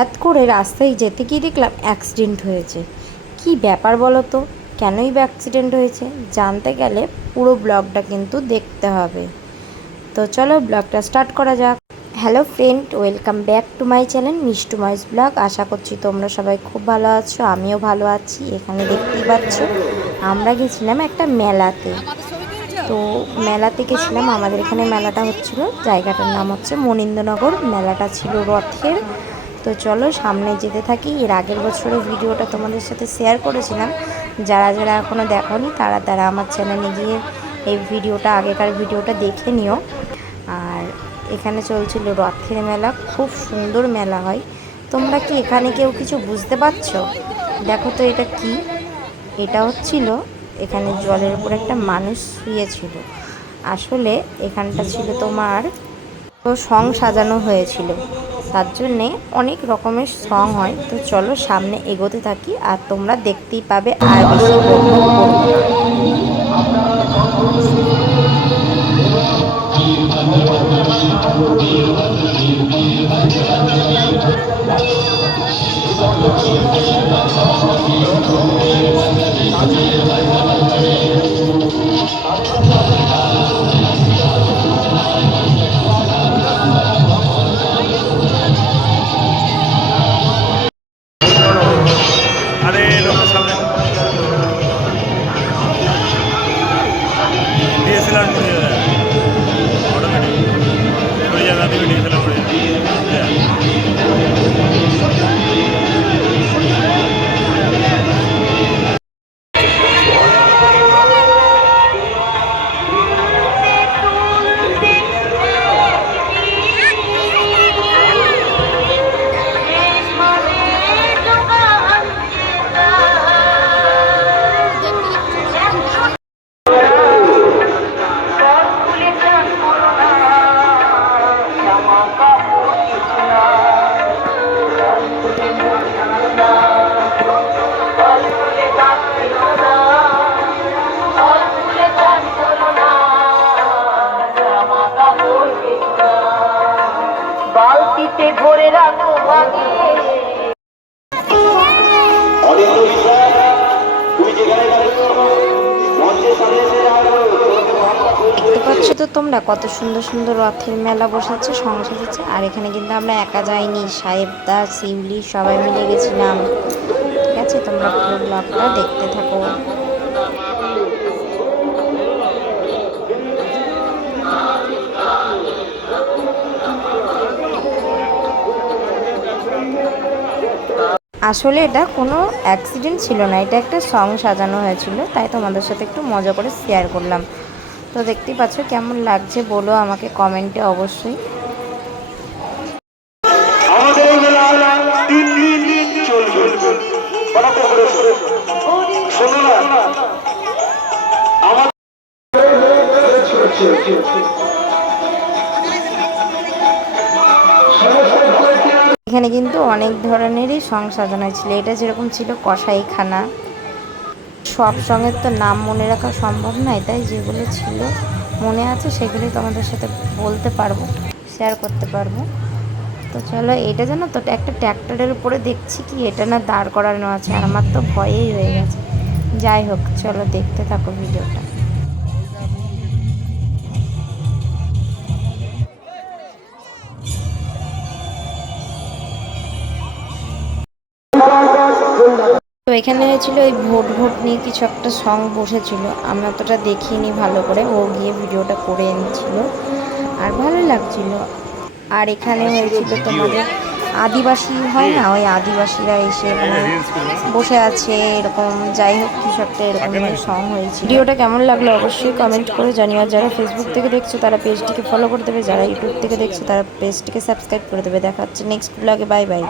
হঠাৎ করে রাস্তায় যেতে গিয়ে দেখলাম অ্যাক্সিডেন্ট হয়েছে। কি ব্যাপার বলো তো, কেনই বা অ্যাক্সিডেন্ট হয়েছে? জানতে গেলে পুরো ব্লগটা কিন্তু দেখতে হবে। তো চলো ব্লগটা স্টার্ট করা যাক। Hello friend, welcome back to my channel Mishtu Moy's vlog. আশা করছি তোমরা সবাই খুব ভালো আছো, আমিও ভালো আছি। এখানে দেখতেই পাচ্ছ আমরা গেছিলাম একটা মেলাতে। তো মেলাতে গেছিলাম, আমাদের এখানে মেলাটা হচ্ছিল, জায়গাটার নাম হচ্ছে মনীন্দ্রনগর। মেলাটা ছিল রথের। তো চলো সামনে যেতে থাকি। এর আগের বছরের ভিডিওটা তোমাদের সাথে শেয়ার করেছিলাম, যারা যারা এখনও দেখোনি তারা তারা আমার চ্যানেলে গিয়ে এই ভিডিওটা, আগেকার ভিডিওটা দেখে নিও। আর এখানে চলছিল রথের মেলা, খুব সুন্দর মেলা হয়। তোমরা কি এখানে কেউ কিছু বুঝতে পারছো? দেখো তো এটা কি। এটা হচ্ছিল, এখানে জলের উপর একটা মানুষ শুয়েছিল। আসলে এখানটা ছিল তোমার সং সাজানো হয়েছিল, তার জন্যে অনেক রকমের সং হয়। তো চলো সামনে এগোতে থাকি, আর তোমরা দেখতেই পাবে, আর বেশি বকবক করবো না। আরে লোকের সামনে ডিএসএলআর পড়ে যাবে, অটোমেটিক পড়ে যাবে, আমি ডিএসএলআর পড়ে যাবে। বালতিতে ভরে রাখো ভাগিয়ে। দেখতে পাচ্ছ তো তোমরা কত সুন্দর সুন্দর রথের মেলা বসাচ্ছে, সাজাচ্ছে। আর এখানে কিন্তু আমরা একা যাইনি, সাহেবদা, শিউলি সবাই মিলে গেছিলাম। ঠিক আছে, তোমরা পুরো ব্লগটা দেখতে থাকো। আসলে এটা কোনো অ্যাক্সিডেন্ট ছিল না, এটা একটা সং সাজানো হয়েছিল, তাই তোমাদের সাথে একটু মজা করে শেয়ার করলাম। তো দেখতেই পাচ্ছ, কেমন লাগছে বলো আমাকে কমেন্টে অবশ্যই। এখানে কিন্তু অনেক ধরনেরই সং সাজানো ছিল। এটা যেরকম ছিল কসাইখানা, সব সঙ্গের তো নাম মনে রাখা সম্ভব নয়, তাই যেগুলো ছিল মনে আছে সেগুলোই তোমাদের সাথে বলতে পারবো, শেয়ার করতে পারবো। তো চলো, এটা জানো তো একটা ট্র্যাক্টরের উপরে দেখছি কি এটা না দাঁড় করানো আছে, আর আমার তো ভয়েই হয়ে গেছে। যাই হোক, চলো দেখতে থাকো ভিডিওটা। তো এখানে হয়েছিল ওই ভোট ভোট নিয়ে কিছু একটা সং বসেছিল, আমি অতটা দেখিনি ভালো করে, ও গিয়ে ভিডিওটা করে এনেছিল, আর ভালো লাগছিল। আর এখানে হয়েছিল তোমাদের আদিবাসী হয় না, ওই আদিবাসীরা এসে এখানে বসে আছে এরকম। যাই হোক, কিছু একটা এরকম সং হয়েছে। ভিডিওটা কেমন লাগলো অবশ্যই কমেন্ট করে জানিও। আর যারা ফেসবুক থেকে দেখছো তারা পেজটিকে ফলো করে দেবে, যারা ইউটিউব থেকে দেখছো তারা পেজটিকে সাবস্ক্রাইব করে দেবে। দেখা হচ্ছে নেক্সট ব্লগে। Bye bye.